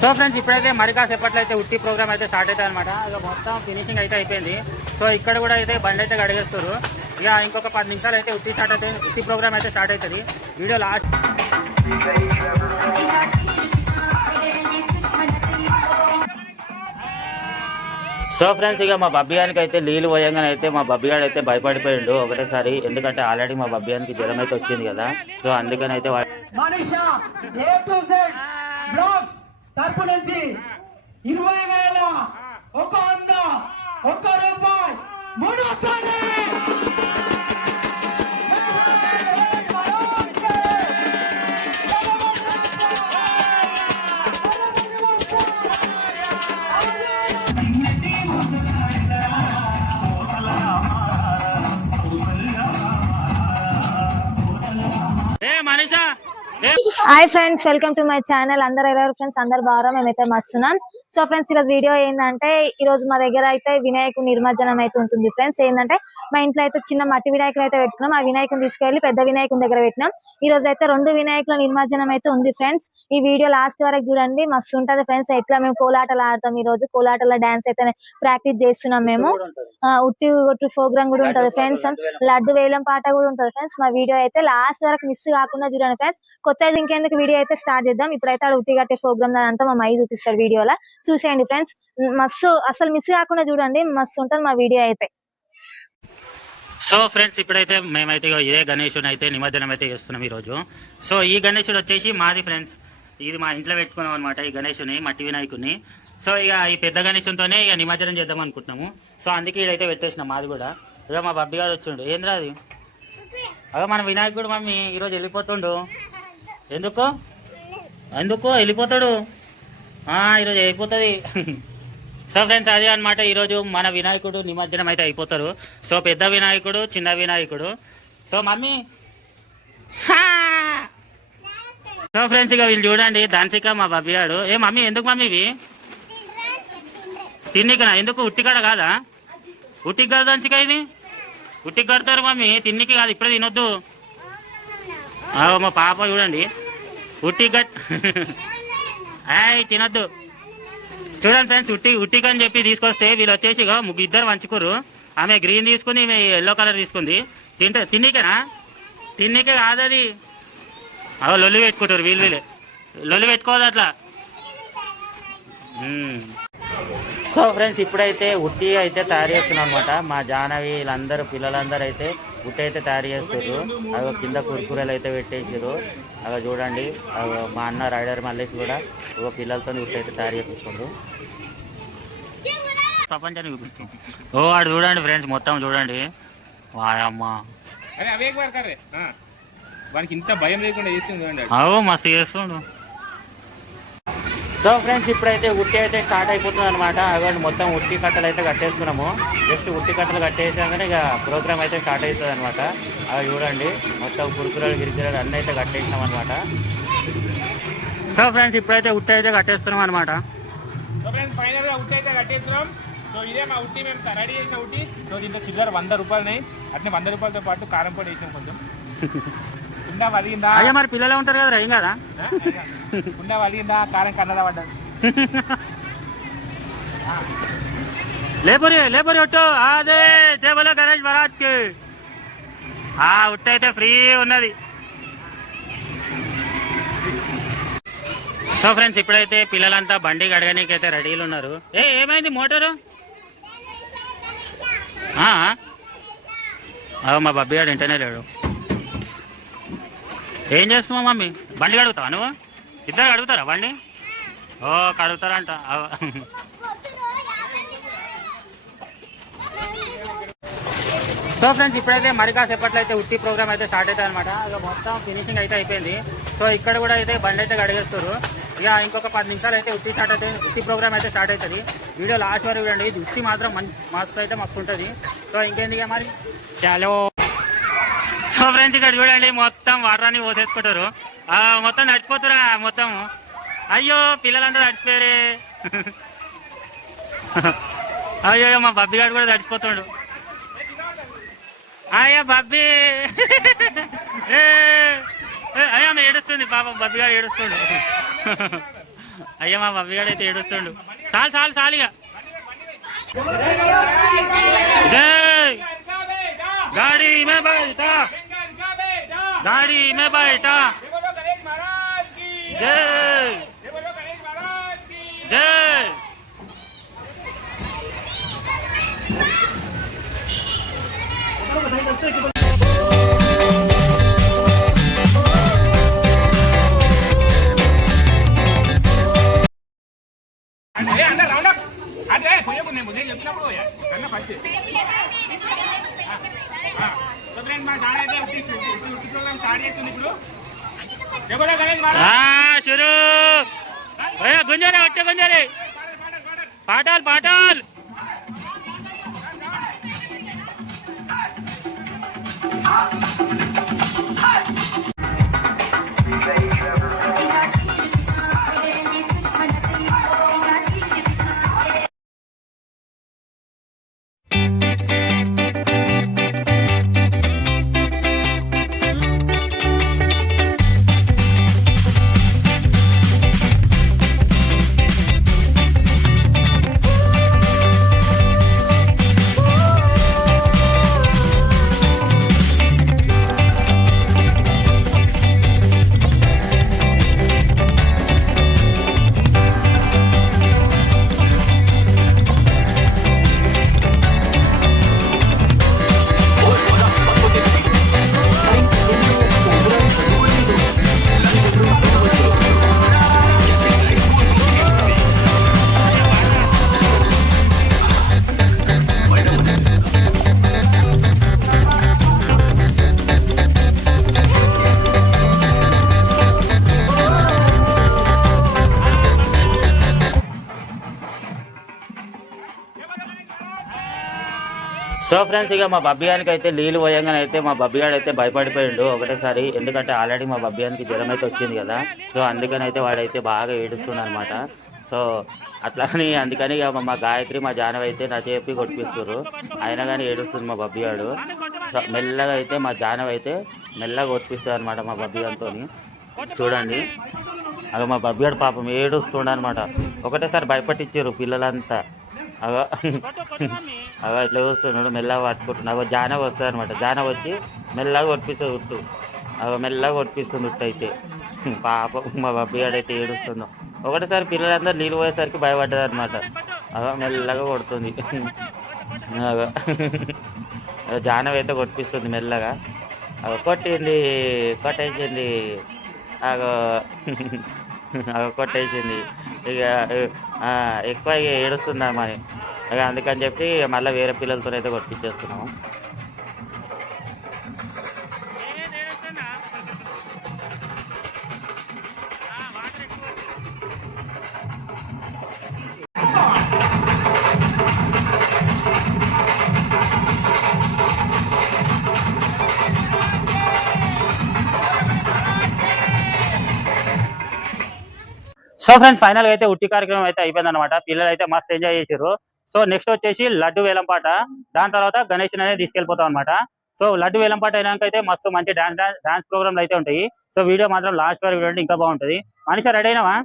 So friends ఇప్పుడైతే మరి కాసేపట్లో అయితే ఉట్టి ప్రోగ్రామ్ అయితే స్టార్ట్ అవుతుంది అనమాట. ఇక మొత్తం ఫినిషింగ్ అయితే అయిపోయింది. సో ఇక్కడ కూడా అయితే బండి అయితే గడిగేస్తారు. ఇక ఇంకొక 10 నిమిషాలు అయితే ఉట్టి స్టార్ట్ అయితే ఉట్టి ప్రోగ్రామ్ అయితే స్టార్ట్ అవుతుంది. Video last. సో ఫ్రెండ్స్ ఇక మా బబ్బియానికి అయితే నీళ్ళు పోయంగానే అయితే మా బబ్బియాడు అయితే భయపడిపోయిండు ఒకటేసారి. ఎందుకంటే ఆల్రెడీ మా బబ్బియానికి జ్వరం అయితే వచ్చింది కదా. సో అందుకని అయితే తరపు నుంచి 20,000 100 1 రూపాయి మూడోసారి Manisha. Hi friends, welcome to my channel. అందరు ఎవరు ఫ్రెండ్స్? అందరు బాగా మేమైతే మస్తున్నాం. సో ఫ్రెండ్స్ ఈరోజు వీడియో ఏంటంటే, ఈ రోజు మా దగ్గర అయితే వినాయకుడు నిమజ్జనం అయితే ఉంటుంది ఫ్రెండ్స్. ఏంటంటే మా ఇంట్లో అయితే చిన్న మట్టి వినాయకుడు అయితే పెట్టుకున్నాం. ఆ వినాయకుని తీసుకెళ్లి పెద్ద వినాయకుని దగ్గర పెట్టినాం. ఈ రోజు అయితే 2 వినాయకుల నిమజ్జనం అయితే ఉంది ఫ్రెండ్స్. ఈ వీడియో లాస్ట్ వరకు చూడండి, మస్తు ఉంటది ఫ్రెండ్స్. ఎట్లా మేము కోలాటలు ఆడతాం, ఈ రోజు కోలాటల డాన్స్ అయితే ప్రాక్టీస్ చేస్తున్నాం మేము. ఉత్తి కొట్టు ప్రోగ్రామ్ కూడా ఉంటది ఫ్రెండ్స్. లడ్డు వేలం పాట కూడా ఉంటది ఫ్రెండ్స్. మా వీడియో అయితే లాస్ట్ వరకు మిస్ కాకుండా చూడండి ఫ్రెండ్స్. కొత్తది ఇంకెందుకు వీడియో అయితే స్టార్ట్ చేద్దాం. ఇప్పుడైతే ఆడ ఉట్టి కట్టే ప్రోగ్రామ్ అంతా మా మై చూపిస్తాడు వీడియోలో, చూసేయండి ఫ్రెండ్స్. మస్తు అసలు మిస్ కాకుండా చూడండి, మస్తు ఉంటది మా వీడియో అయితే. సో ఫ్రెండ్స్ ఇప్పుడైతే మేమైతే ఇదే గణేశుని అయితే నిమజ్జనం అయితే చేస్తున్నాం ఈరోజు. సో ఈ గణేశుడు వచ్చేసి మాది ఫ్రెండ్స్. ఇది మా ఇంట్లో పెట్టుకున్నాం అనమాట ఈ గణేశుని, మట్టి వినాయకుడిని. సో ఇక ఈ పెద్ద గణేశునితోనే ఇక నిమజ్జనం చేద్దాం అనుకుంటున్నాము. సో అందుకే ఇదైతే పెట్టేసినాం మాది కూడా. ఇక మా బబ్బి గారు వచ్చిండు. ఏంద్రా అది? అదే మన వినాయకుడు మమ్మీ ఈరోజు వెళ్ళిపోతుండు. ఎందుకు ఎందుకు వెళ్ళిపోతాడు? ఈరోజు అయిపోతుంది. సో ఫ్రెండ్స్ అదే అనమాట, ఈరోజు మన వినాయకుడు నిమజ్జనం అయితే అయిపోతారు. సో పెద్ద వినాయకుడు, చిన్న వినాయకుడు. So mummy. సో ఫ్రెండ్స్ ఇక వీళ్ళు చూడండి, దాన్సిక మా బబ్బియాడు. ఏ మమ్మీ ఎందుకు మమ్మీ ఇవి తిన్నికనా? ఎందుకు ఉట్టికాడ కాదా? ఉట్టికి కాదు దాన్సిక, ఇది ఉట్టికి కడతారు మమ్మీ, తిన్నికి కాదు. ఇప్పుడే తినొద్దు. మా పాప చూడండి ఉట్టి గట్ తినొద్దు. చూడండి ఫ్రెండ్స్, ఉట్టికి అని చెప్పి తీసుకొస్తే వీళ్ళు వచ్చేసి ఇద్దరు వంచుకోరు. ఆమె గ్రీన్ తీసుకుని, ఈమె ఎల్లో కలర్ తీసుకుంది. తిన్నికేనా? తిన్నికే కాదు అది. లొల్లి పెట్టుకుంటారు వీళ్ళే. లొల్లి పెట్టుకోవద్దు అట్లా. సో ఫ్రెండ్స్ ఇప్పుడైతే ఉట్టి అయితే తయారు చేస్తున్నాం అనమాట. మా జానవి వీళ్ళందరూ పిల్లలందరూ అయితే ఉట్టి అయితే తయారు చేస్తారు. అవి కింద కుర్కురేలు అయితే పెట్టేసారు. అవి చూడండి, మా అన్న రైడర్ మల్లేష్ కూడా ఒక పిల్లలతో ఉట్టి అయితే తయారు చేపిస్తుండ్రు. ప్రపంచాన్ని చూపిస్తుంది. వాడు చూడండి ఫ్రెండ్స్, మొత్తం చూడండి. వాయమ్మా, వానికి ఇంత భయం లేకుండా చేస్తుంది. మస్తు చేస్తుండు. సో ఫ్రెండ్స్ ఇప్పుడైతే ఉట్టి అయితే స్టార్ట్ అయిపోతుంది అనమాట. అగోండి మొత్తం ఉట్టి కట్టలు అయితే కట్టేస్తున్నాము. జస్ట్ ఉట్టి కట్టలు కట్టేసాకనే ఇక ప్రోగ్రామ్ అయితే స్టార్ట్ అవుతుంది అనమాట. అవి చూడండి, మొత్తం కురుకురలు గిరికురలు అన్నీ అయితే కట్టేసినాం అనమాట. సో ఫ్రెండ్స్ ఇప్పుడైతే ఉట్టి అయితే కట్టేస్తున్నాం అనమాట. సో ఫ్రెండ్స్ ఫైనల్ గా ఉట్టి అయితే కట్టేస్తున్నాం. సో ఇదే మా ఉట్టి, మేము రెడీ చేసిన ఉట్టి. సో దీంట్లో చిల్లర 100 రూపాయలున్నాయి. అట్నే 100 రూపాయలతో పాటు కారం పొడి వేసినాం కొంచెం. కుండ వలిగిందా? అదే మరి పిల్లలే ఉంటారు కదా, ఏం కదా. కుండ వలిగిందా? కారం కన్నడ పడ్డది. లేపరి ఒట్టు అదే జయబల గణేష్ మహారాజ్ కి. ఉట్టి అయితే ఫ్రీ ఉన్నది. సో ఫ్రెండ్స్ ఇప్పుడైతే పిల్లలంతా బండి గడగనీకి అయితే రెడీలు ఉన్నారు. ఏమైంది మోటారు? మా బబ్బీ గారు ఇంటనే లేడు. ఏం చేస్తున్నావు మమ్మీ? బండి కడుగుతావా నువ్వు? ఇద్దరు కడుగుతారా బండి? కడుగుతారంట. సో ఫ్రెండ్స్ ఇప్పుడైతే మరి కాసేపట్లో అయితే ఉట్టి ప్రోగ్రామ్ అయితే స్టార్ట్ అవుతుంది అనమాట. ఇక మొత్తం ఫినిషింగ్ అయితే అయిపోయింది. సో ఇక్కడ కూడా అయితే బండి అయితే గడిగేస్తారు. ఇక ఇంకొక 10 నిమిషాలు అయితే ఉట్టి స్టార్ట్ అవుతుంది. ఉట్టి ప్రోగ్రామ్ అయితే స్టార్ట్ అవుతుంది. వీడియో లాస్ట్ వరకు చూడండి. ఉట్టి మాత్రం మస్తు అయితే మస్తు ఉంటుంది. సో ఇంకేందుకే మరి చాలో. సో ఫ్రెండ్స్ ఇక్కడ చూడండి, మొత్తం వాటర్ అని పోసేసుకుంటారు. మొత్తం నడిచిపోతారా మొత్తం. అయ్యో పిల్లలంతా నడిచిపోయారే. అయ్యో మా బబ్బీ గారు కూడా నడిచిపోతాడు. అయ్యా బబ్బీ, అయ్యా ఏడుస్తుంది పాపం, బబ్బీ గారు ఏడుస్తుండు. అయ్యా మా బబ్బీ గారు అయితే ఏడుస్తుండు. చాలు చాలు చాలుగా. జై గాడి మే బైఠా, గాడి మే బైఠా, జై జై. అదే నేను చెప్పినప్పుడు అన్న ఫస్ట్ మా చాలా అయితే ఉట్టి ప్రోగ్రామ్ స్టార్ట్ చేస్తుంది ఇప్పుడు. జగోడా గణేష్ మహారాజ్ షురు గుంజరే వచ్చే గుంజరే పాటాల్ పాటాల్. సో ఫ్రెండ్స్, ఇక మా బబ్బియానికి అయితే నీళ్ళు పోయంగానే అయితే మా బబ్బియాడు అయితే భయపడిపోయిండు ఒకటేసారి. ఎందుకంటే ఆల్రెడీ మా బబ్బియానికి జ్వరం అయితే వచ్చింది కదా. సో అందుకని అయితే వాడైతే బాగా ఏడుస్తున్నాడు అనమాట. సో అట్లాని అందుకని ఇక మా గాయత్రి మా జానవి అయితే నా చెప్పి కొట్టిపిస్తారు. అయినా కానీ ఏడుస్తుంది మా బబ్బియాడు. సో మెల్లగా అయితే మా జానవి అయితే మెల్లగా కొట్టిపిస్తుంది అనమాట మా బబ్బియాతో. చూడండి, అగ మా బబ్బియాడు పాపం ఏడుస్తుండ అనమాట. ఒకటేసారి భయపట్టించారు పిల్లలంతా. అగో అగో ఇట్లా చూస్తున్నాడు, మెల్లగా పట్టుకుంటున్నాడు. అగో జానవి వస్తుంది అనమాట. జానవి వచ్చి మెల్లగా కొట్టిస్తుంది ఉట్టు. అగో మెల్లగా కొట్టిస్తుంది ఉట్టు అయితే. పాపం మా బబ్బియాడు అయితే ఏడుస్తుందో. ఒకటేసారి పిల్లలందరూ నీళ్ళు పోయేసరికి భయపడ్డది అనమాట. అగో మెల్లగా కొడుతుంది. అగో జానవి అయితే కొట్టిస్తుంది మెల్లగా. అగో కొట్టింది, కొట్టేసింది. అగో అగో కొట్టేసింది. ఇక ఎక్కువ ఏడుస్తుందా మరి. ఇక అందుకని చెప్పి మళ్ళీ వేరే పిల్లలతో అయితే కొట్టించేస్తున్నాము. సో ఫ్రెండ్స్, ఫైనల్గా అయితే ఉట్టి కార్యక్రమం అయితే అయిపోయింది అనమాట. పిల్లలు అయితే మస్తు ఎంజాయ్ చేశారు. సో నెక్స్ట్ వచ్చేసి లడ్డు వేలంపాట. దాని తర్వాత గణేష్ అనేది తీసుకెళ్ళిపోతాం అనమాట. సో లడ్డు వేలంపాట అయినాక అయితే మస్తు మంచి డాన్స్ ప్రోగ్రామ్లు అయితే ఉంటాయి. సో వీడియో మాత్రం లాస్ట్ వరకు వీడియో ఇంకా బాగుంటుంది. మనిషి రెడీ అయినావా?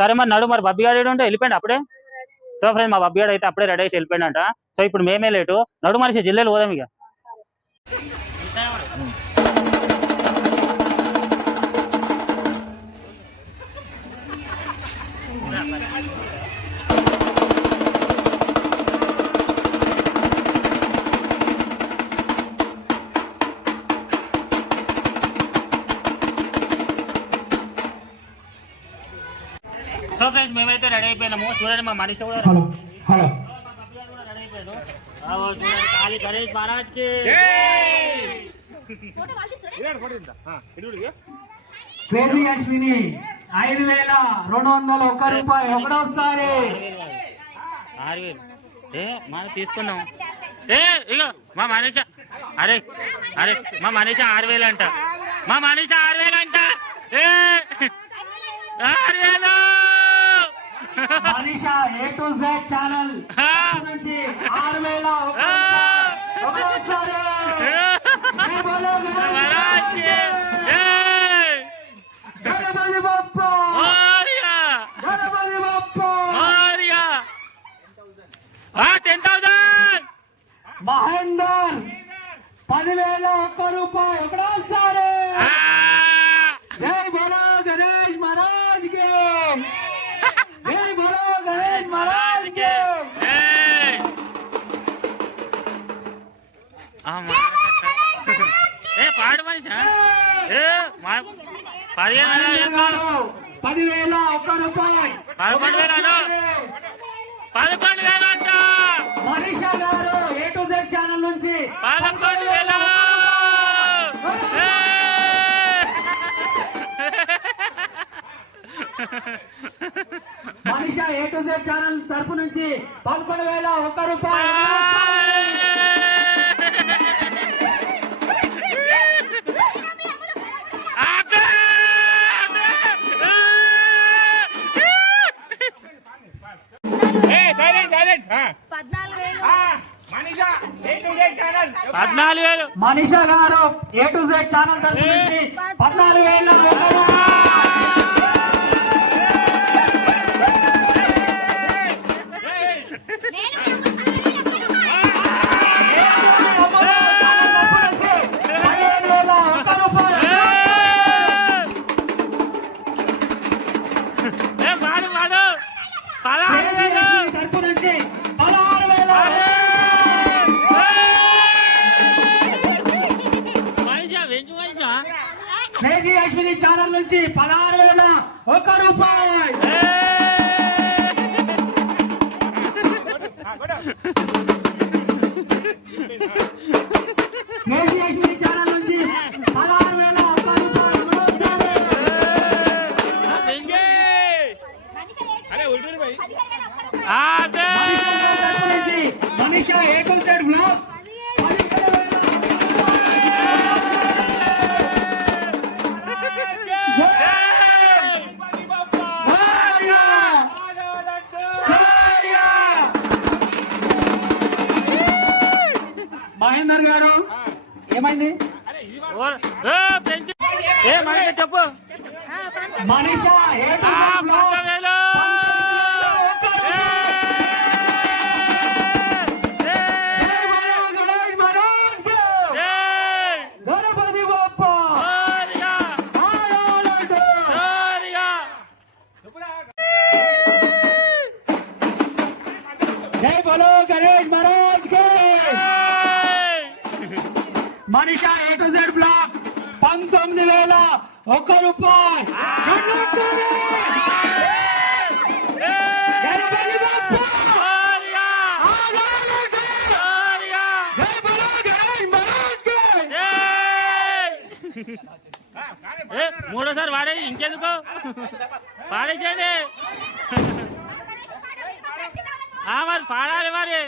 సరే మరి నడు. మరి బబ్బిగాడు ఉంటే వెళ్ళిపోయింది అప్పుడే. సో ఫ్రెండ్స్, మా బబ్బిగాడు అయితే అప్పుడే రెడీ చేసి వెళ్ళిపోయిందంట. సో ఇప్పుడు మేమే లేటు. నడు మనిషి జిల్లాలు పోదాం ఇక. సో ఫ్రెండ్స్, మేమైతే రెడీ అయిపోయినాము. చూడండి, మా మనిషి కూడా రెడీ అయిపోయాడు. చూడండి, గణేష్ మహారాజ్ కి క్రేజీ అశ్విని 5,201 రూపాయలు ఒకటోసారి. 6,000 మనం తీసుకుందాం. ఇగో మా మనిషి. అరే అరే మా మనిషి 6,000 అంట. మా మనిషి 6,000 అంట. 6,000 Manisha A to Z channel నుంచి 6,000 ఒకటోసారి. గణపతి బప్పా. మహేందర్ 10,001 రూపాయి ఒకటోసారి జై బోలో గణేష్ మహారాజ్ కి జై బోలో గణేష్ మహారాజ్ కి పాడు మనిషి 10,001 రూపాయి 11,000 అంట మనీషా గారు A to Z ఛానల్ నుంచి 11,000 Manisha A to Z channel తరపు నుంచి 11,001 రూపాయి సైలెంట్ 14,000 మనీషా గారు A to Z ఛానల్ తరపు నుంచి 14,001 తరపు నుంచి 16,000 అశ్విని ఛానల్ నుంచి 16,001 రూపాయి అశ్విని ఛానల్ నుంచి 16,001 రూపాయలు Manisha A to Z blogs Mahender గారు ఏమైంది చెప్పు Manisha A to Z blogs 15,000 జై బోలో గణేష్ మహారాజ్ కి Manisha A to Z blogs 19,001 రూపాయి గణపతి బప్పా జై బోలో గణేష్ మహారాజ్ కి మూడోసారి వాడే ఇంకెందుకు పాడేసేయండి మరి పాడాలి మరి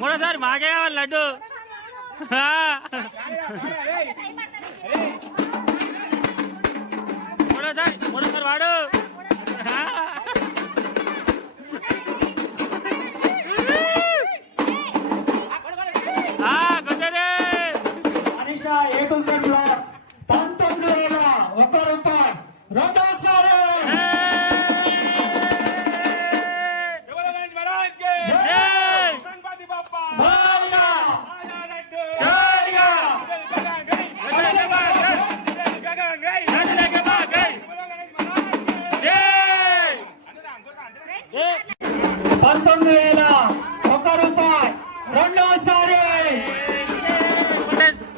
మూడోసారి మాకే కావాలి లడ్డు మూడోసారి వాడు Manisha A to Z blogs 19,001 రూపాయి రెండోసారి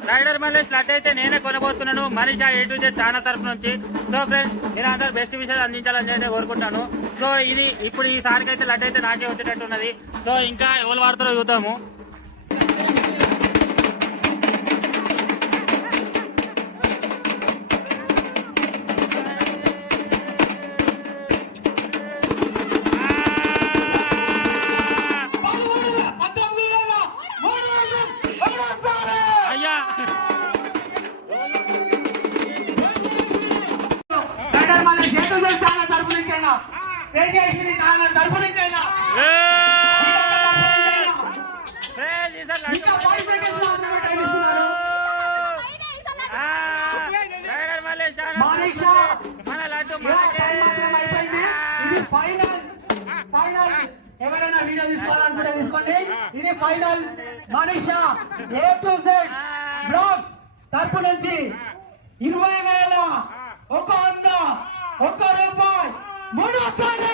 రైడర్ మల్లేష్ లడ్డు అయితే నేనే కొనబోతున్నాను Manisha A to Z channel తరపు నుంచి. సో ఫ్రెండ్స్ మీరు అందరూ బెస్ట్ విషయాలు అందించాలని నేను కోరుకుంటాను. సో ఇది ఇప్పుడు ఈసారికి అయితే లడ్డు అయితే నాకే వచ్చేటట్టు ఉన్నది. సో ఇంకా ఎవరు వాడతారో చూద్దాము. అయ్యా మన లడ్డు ఫైనల్ ఎవరైనా వీడియో తీసుకోవాలనుకుంటే తీసుకోండి. ఇది final. Manisha A to Z blogs తరపు నుంచి 20,000 100 1 రూపాయి మూడోసారి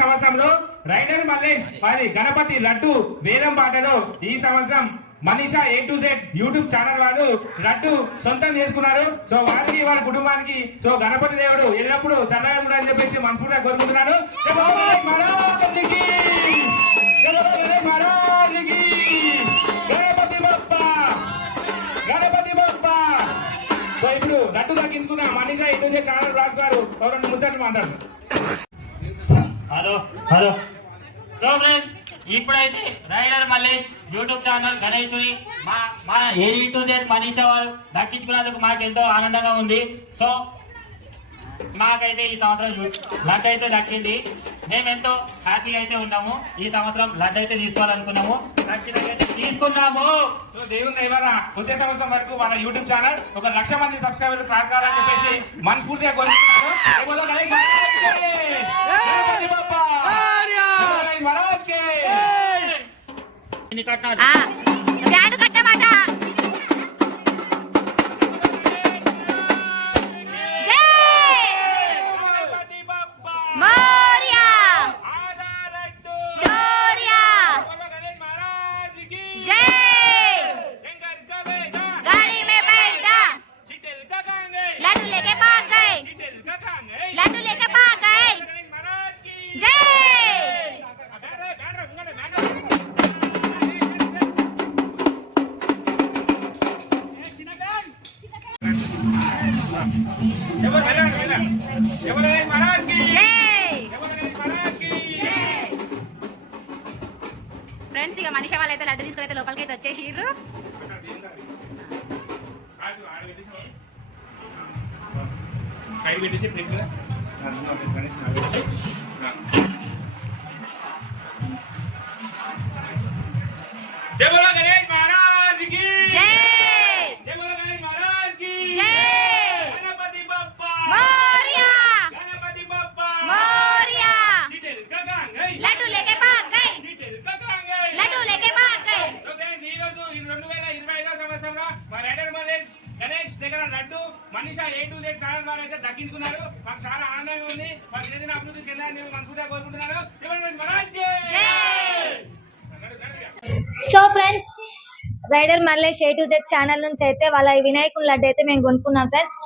సంవత్సరంలో రైడర్ మల్లేష్ మరి గణపతి లడ్డు వేలం పాటలో ఈ సంవత్సరం Manisha A to Z YouTube channel వాళ్ళు లడ్డు సొంతం చేసుకున్నారు. సో వారికి వాళ్ళ కుటుంబానికి సో గణపతి దేవుడు ఎల్లప్పుడూ చల్లగా ఉండాలని చెప్పేసి మనస్ఫూర్తిగా కోరుకుంటున్నాను. గణపతి బప్పా గణపతి బప్పా. సో ఇప్పుడు లడ్డు దక్కించుకున్న Manisha A to Z channel రాస్తారు ఎవరు ముచ్చట్లు మాట్లాడుతున్నారు. హలో సో ఫ్రెండ్స్ ఇప్పుడైతే రైడర్ మల్లేష్ యూట్యూబ్ ఛానల్ గణేశుని మా A to Z మనీషా వారు దక్కించుకున్నందుకు మాకు ఎంతో ఆనందంగా ఉంది. సో మాకైతే ఈ సంవత్సరం లడ్డు అయితే దక్కింది. మేమెంతో హ్యాపీగా అయితే ఉన్నాము. ఈ సంవత్సరం లడ్డు అయితే తీసుకోవాలనుకున్నాము, ఖచ్చితంగా అయితే తీసుకున్నాము. సో దేవుని దయవల్ల వచ్చే సంవత్సరం వరకు వాళ్ళ యూట్యూబ్ ఛానల్ 1,00,000 మంది సబ్స్క్రైబర్లు క్రాస్ కావాలని చెప్పేసి మనస్ఫూర్తిగా కోరుకుంటున్నాను. ఫ్రెండ్స్ ఇక మనిషి వాళ్ళు అయితే లడ్డు తీసుకుని అయితే లోపలికి అయితే వచ్చేసిర్రు. సైడ్ పెట్టేసి జై బోలో గణేష్ మహారాజ్ కి జై జై బోలో గణేష్ మహారాజ్ కి జై గణపతి బప్పా మోరియా గణపతి బప్పా మోరియా చిటెల్ గగన్ గై లడ్డు లేకే భాగ్ గై చిటెల్ గగన్ గై లడ్డు లేకే భాగ్ గై. సో ఫ్రెండ్స్ ఈ రోజు 2025వ సంవత్సరంలో మా రైడర్ మల్లేష్ గణేష్ దగ్గర laddu Manisha A to Z channel వారు అయితే దక్కించుకున్నారు. మాకు చాలా ఆనందంగా ఉంది. మాకు ఏదైనా అభివృద్ధి చెందాలని నేను మనస్ఫూర్తిగా కోరుకుంటున్నాను. జై బోలో గణేష్ మహారాజ్ కి జై. So friends rider Mallesh A to Z channel నుంచి అయితే వాళ్ళ వినాయకుని లడ్డు అయితే మేము కొనుక్కున్నాం ఫ్రెండ్స్.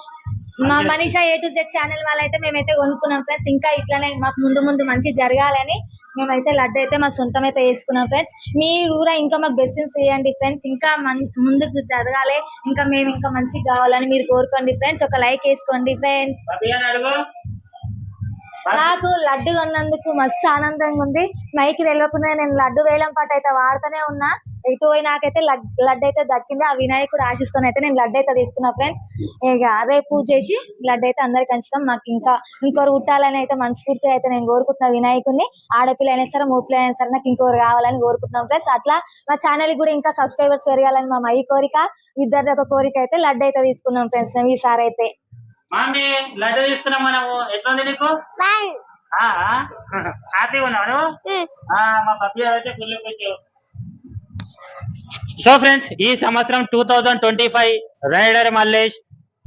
మా Manisha A to Z channel వాళ్ళైతే మేమైతే కొనుక్కున్నాం ఫ్రెండ్స్. ఇంకా ఇట్లానే మాకు ముందు ముందు మంచి జరగాలని మేమైతే లడ్డు అయితే మా సొంతం అయితే వేసుకున్నాం ఫ్రెండ్స్. మీరు కూడా ఇంకా మాకు బ్లెస్సింగ్స్ చేయండి ఫ్రెండ్స్. ఇంకా ముందుకు జరగాలి, ఇంకా మేము ఇంకా మంచిగా కావాలని మీరు కోరుకోండి ఫ్రెండ్స్. ఒక లైక్ వేసుకోండి ఫ్రెండ్స్. నాకు లడ్డు కొన్నందుకు మస్తు ఆనందంగా ఉంది. మైకి తెలియకుండా నేను లడ్డు వేలం పాట అయితే వాడుతూనే ఉన్నా. ఎటు పోయి నాకైతే లడ్డు అయితే దక్కింది. ఆ వినాయకుడు ఆశిస్తాను అయితే నేను లడ్డు అయితే తీసుకున్నా ఫ్రెండ్స్. ఇక రేపు చేసి లడ్డు అయితే అందరికి పంచుతాం. మాకు ఇంకా ఇంకొకరు పుట్టాలని అయితే మనస్ఫూర్తిగా అయితే నేను కోరుకుంటున్నా వినాయకుడిని. ఆడపిల్ల అయినా సరే మూపిల్ల అయినా సరే నాకు ఇంకొకరు కావాలని కోరుకుంటున్నాం ఫ్రెండ్స్. అట్లా మా ఛానల్ కూడా ఇంకా సబ్స్క్రైబర్స్ పెరగాలని మా మై కోరిక. ఇద్దరిది ఒక కోరిక అయితే లడ్డు అయితే తీసుకున్నాం ఫ్రెండ్స్ ఈసారి అయితే. మామి లడ్డు తీసుకున్నాం మనము. ఎట్లుంది నీకు? హ్యాపీగా ఉన్నాడు. మా పప్పి అయితే ఫుల్ కొంచెం. సో ఫ్రెండ్స్ ఈ సంవత్సరం 2025 rider Mallesh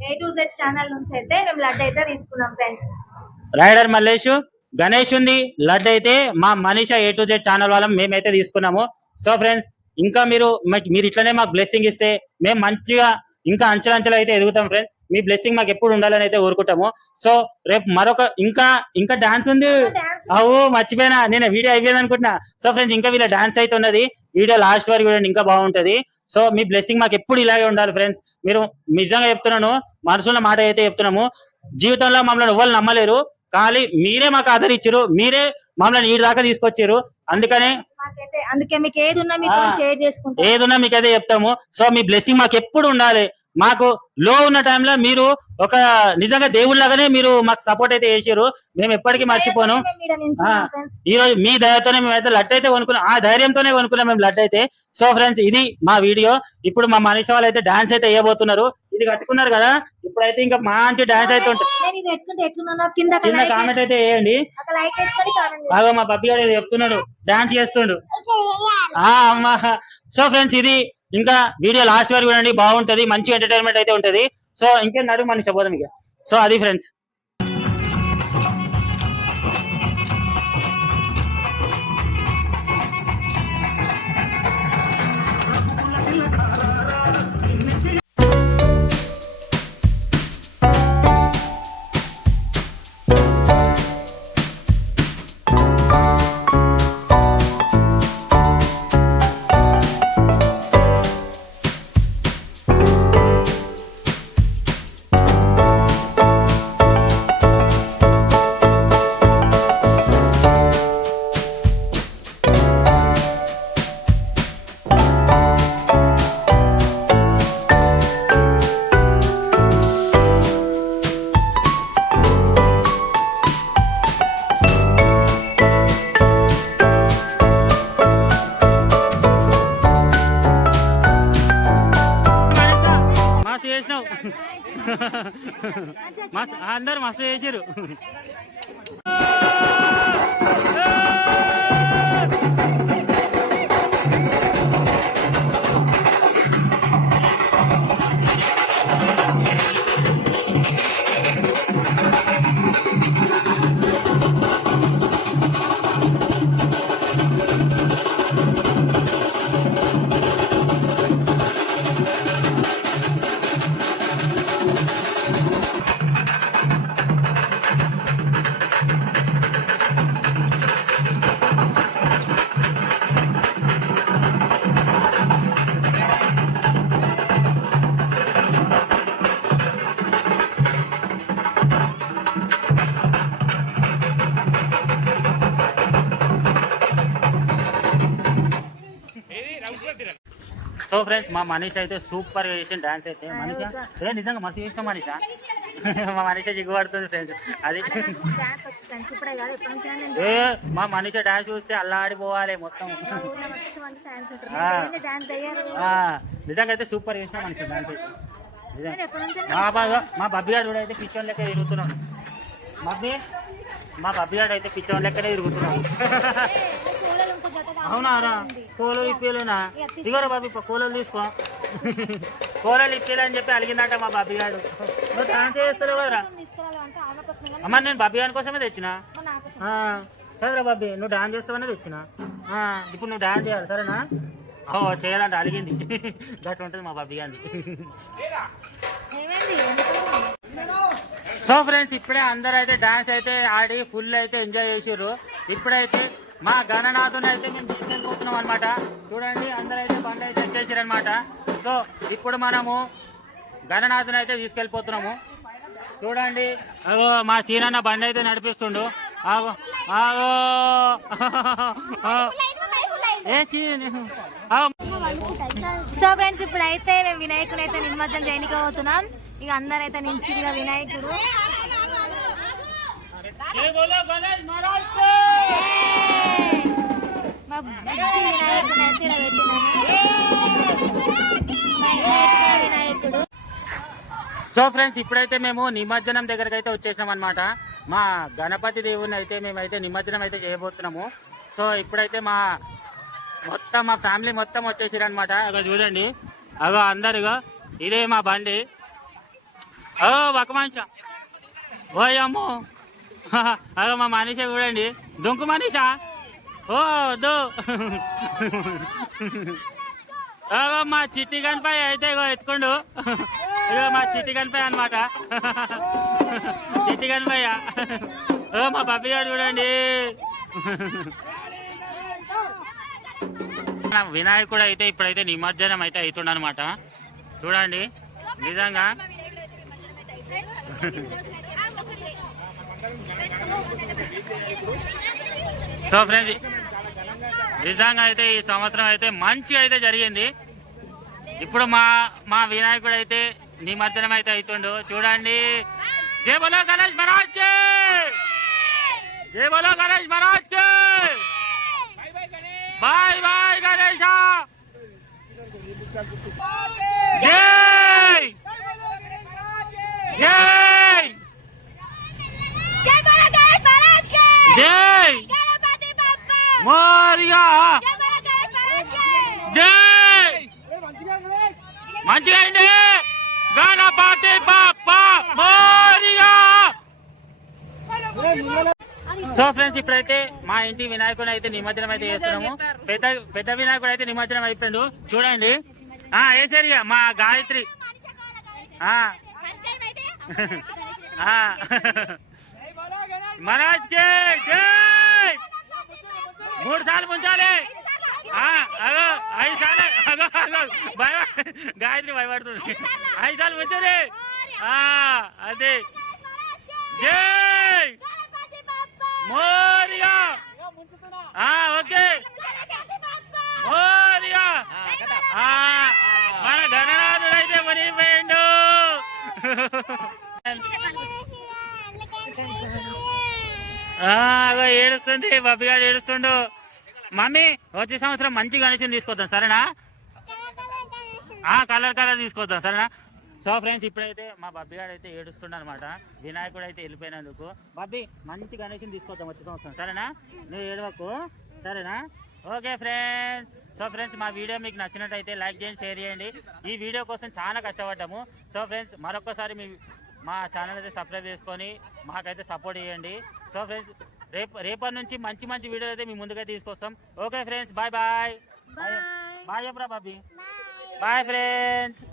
A to Z channel నుంచి అయితే మేము లడ్డు అయితే తీసుకున్నాం ఫ్రెండ్స్. రైడర్ మల్లేష్ గణేష్ ఉంది లడ్డు అయితే మా Manisha A to Z channel వాళ్ళం మేమైతే తీసుకున్నాము. సో ఫ్రెండ్స్ ఇంకా మీరు ఇట్లనే మాకు బ్లెస్సింగ్ ఇస్తే మేము మంచిగా ఇంకా అంచెలంచెలు అయితే ఎదుగుతాం ఫ్రెండ్స్. మీ బ్లెస్సింగ్ మాకు ఎప్పుడు ఉండాలని అయితే కోరుకుంటాము. సో రేపు మరొక ఇంకా డాన్స్ ఉంది. అవు మర్చిపోయినా, నేను వీడియో అయిపోయింది అనుకుంటున్నా. సో ఫ్రెండ్స్ ఇంకా వీళ్ళ డాన్స్ అయితే ఉన్నది. వీడియో లాస్ట్ వరకు చూడండి, ఇంకా బాగుంటది. సో మీ బ్లెస్సింగ్ మాకు ఎప్పుడు ఇలాగే ఉండాలి ఫ్రెండ్స్. మీరు నిజంగా చెప్తున్నాను, మనసులో మాట అయితే చెప్తున్నాము. జీవితంలో మమ్మల్ని ఎవరు నమ్మలేరు, కానీ మీరే మాకు ఆదరించారు, మీరే మమ్మల్ని ఈ దాకా తీసుకొచ్చారు. అందుకనే మాకైతే అందుకే మీకు ఏది ఉన్నా మీకు షేర్ చేసుకుంటాం. ఏదున్నా మీకు అయితే చెప్తాము. సో మీ బ్లెస్సింగ్ మాకు ఎప్పుడు ఉండాలి. మాకు లో ఉన్న టైంలో మీరు ఒక నిజంగా దేవుళ్ళగానే మీరు మాకు సపోర్ట్ అయితే చేసారు. మేము ఎప్పటికీ మర్చిపోను. ఈ రోజు మీ దయతోనే మేమైతే లడ్డు అయితే కొనుక్కున్నాం. ఆ ధైర్యంతోనే కొనుక్కున్నాం మేము లడ్డు అయితే. సో ఫ్రెండ్స్ ఇది మా వీడియో. ఇప్పుడు మా మనిషి వాళ్ళు అయితే డాన్స్ అయితే వేయబోతున్నారు. ఇది కట్టుకున్నారు కదా, ఇప్పుడైతే ఇంకా మంచి డాన్స్ అయితే ఉంటుంది. కింద కామెంట్ అయితే వేయండి. బాగా మా బబ్బీ గారు చెప్తున్నాడు, డాన్స్ చేస్తుండు. అమ్మా. సో ఫ్రెండ్స్ ఇది ఇంకా వీడియో లాస్ట్ వరకు చూడండి, బాగుంటది, మంచి ఎంటర్టైన్మెంట్ అయితే ఉంటది. సో ఇంకేం నడుము మనం చెప్పబోదాం ఇక. సో అది ఫ్రెండ్స్. అందరు మస్తు చేసారు. సో ఫ్రెండ్స్ మా మనీష్ అయితే సూపర్ గా చేసిన డాన్స్ అయితే. మనీషా నిజంగా మస్తు చేసిన మనీషా. మా మనీషా సిగ్గుపడుతుంది ఫ్రెండ్స్. అది మా మనీషా డాన్స్ చూస్తే అల్లాడిపోవాలి మొత్తం. నిజంగా అయితే సూపర్ చేసిన మనీషా డాన్స్ అయితే. మా బబ్బీ గారు కూడా అయితే పిచ్చోన్ లెక్క తిరుగుతున్నాడు. మా బబ్బీ గారు అయితే పిచ్చోన్ లెక్కనే తిరుగుతున్నాడు. అవునారా? కోలలు ఇప్పేలేనా? ఇగోరా బాబీ కోలలు తీసుకో. కోలలు ఇప్పేలే అని చెప్పి అలిగిందట మా బాబీ గారు. నువ్వు డాన్స్ చేస్తావు కదరా అమ్మ? నేను బాబీ గారి కోసమే తెచ్చిన. సరేరా బాబీ, నువ్వు డాన్స్ చేస్తావనే తెచ్చిన. ఇప్పుడు నువ్వు డాన్స్ చేయాలి సరేనా? చేయాలంటే అలిగింది. గట్లా ఉంటుంది మా బాబీ గారిని. సో ఫ్రెండ్స్ ఇప్పుడే అందరూ అయితే డాన్స్ అయితే ఆడి ఫుల్ అయితే ఎంజాయ్ చేసారు. ఇప్పుడైతే మా గణనాథుని అయితే మేము తీసుకెళ్ళిపోతున్నాం అనమాట. చూడండి అందరూ అయితే బండి అయితే ఎక్కేసారు అనమాట. సో ఇప్పుడు మనము గణనాథుని అయితే తీసుకెళ్ళిపోతున్నాము. చూడండి అగో మా సీనన్న బండి అయితే నడిపిస్తుండు. ఆగో ఆగో సో ఫ్రెండ్స్ ఇప్పుడైతే మేము వినాయకుడు అయితే నిమజ్జనం చేయడానికి పోతున్నాం. ఇక అందరైతే నిలిచి వినాయకుడు వినాయకుడు. సో ఫ్రెండ్స్ ఇప్పుడైతే మేము నిమజ్జనం దగ్గరకు అయితే వచ్చేసినాం అనమాట. మా గణపతి దేవుని అయితే మేమైతే నిమజ్జనం అయితే చేయబోతున్నాము. సో ఇప్పుడైతే మా ఫ్యామిలీ మొత్తం వచ్చేసారు అనమాట. అగో చూడండి, అగో అందరుగా ఇదే మా బండి. ఒక మనిషి ఓయమ్మో. అగో మా మనీష చూడండి, దుంకు మనీషా. దో అగో మా చిట్టి గణపై అయితే ఇగో ఎత్తుకుండు. ఇగో మా చిట్టి గణపై అనమాట. చిట్టి గణపయ్య. మా బబ్బీ గారు చూడండి. వినాయకుడు అయితే ఇప్పుడైతే నిమజ్జనం అయితే అవుతుండనమాట. చూడండి నిజంగా సో ఫ్రెండ్స్ నిజంగా అయితే ఈ సంవత్సరం అయితే మంచిగా అయితే జరిగింది. ఇప్పుడు మా వినాయకుడు అయితే నిమజ్జనం అయితే అవుతుండు చూడండి. జై బోలో గణేష్ మహారాజ్ కి, జై బోలో గణేష్ మహారాజ్ కి, బాయ్ బాయ్ గణేష, జై జై జై మోరియా, జై మంచిగా అయింది గణపతి బప్పా మోరియా. సో ఫ్రెండ్స్ ఇప్పుడైతే మా ఇంటి వినాయకుడు అయితే నిమజ్జనం అయితే చేస్తున్నాము. పెద్ద వినాయకుడు అయితే నిమజ్జనం అయిపోయిండు చూడండి. వేసేరిగా మా గాయత్రి మహారాజ్ కి జై. 3 సార్లు ముంచాలి. 5 సార్లు గాయత్రి భయపడుతుంది. 5 సార్లు ముంచాలి. అదే జై మోరియా. ఓకే మోరియా. మన గణనాథుడు అయితే మునిగిపోయిండు. ఏడుస్తుంది బబ్బిగాడు ఏడుస్తుండు. మమ్మీ వచ్చే సంవత్సరం మంచి గణేషుని తీసుకొద్దాం సరేనా? కలర్ తీసుకొద్దాం సరేనా? సో ఫ్రెండ్స్ ఇప్పుడైతే మా బబ్బిగాడు అయితే ఏడుస్తుండ అనమాట. వినాయకుడు అయితే వెళ్ళిపోయినందుకు. బబ్బి మంచి గణేషుని తీసుకొద్దాం వచ్చే సంవత్సరం సరేనా? నువ్వు ఏడవకు సరేనా? Okay friends. సో ఫ్రెండ్స్ మా వీడియో మీకు నచ్చినట్టయితే లైక్ చేయండి, షేర్ చేయండి. ఈ వీడియో కోసం చాలా కష్టపడ్డాము. సో ఫ్రెండ్స్ మరొకసారి మా ఛానల్ అయితే సబ్స్క్రైబ్ చేసుకొని మాకైతే సపోర్ట్ చేయండి. సో ఫ్రెండ్స్ రేపటి నుంచి మంచి వీడియోలు అయితే మీ ముందుకైతే తీసుకొస్తాం. Okay friends bye bye. Bye చెప్పరా బాబీ. Bye friends.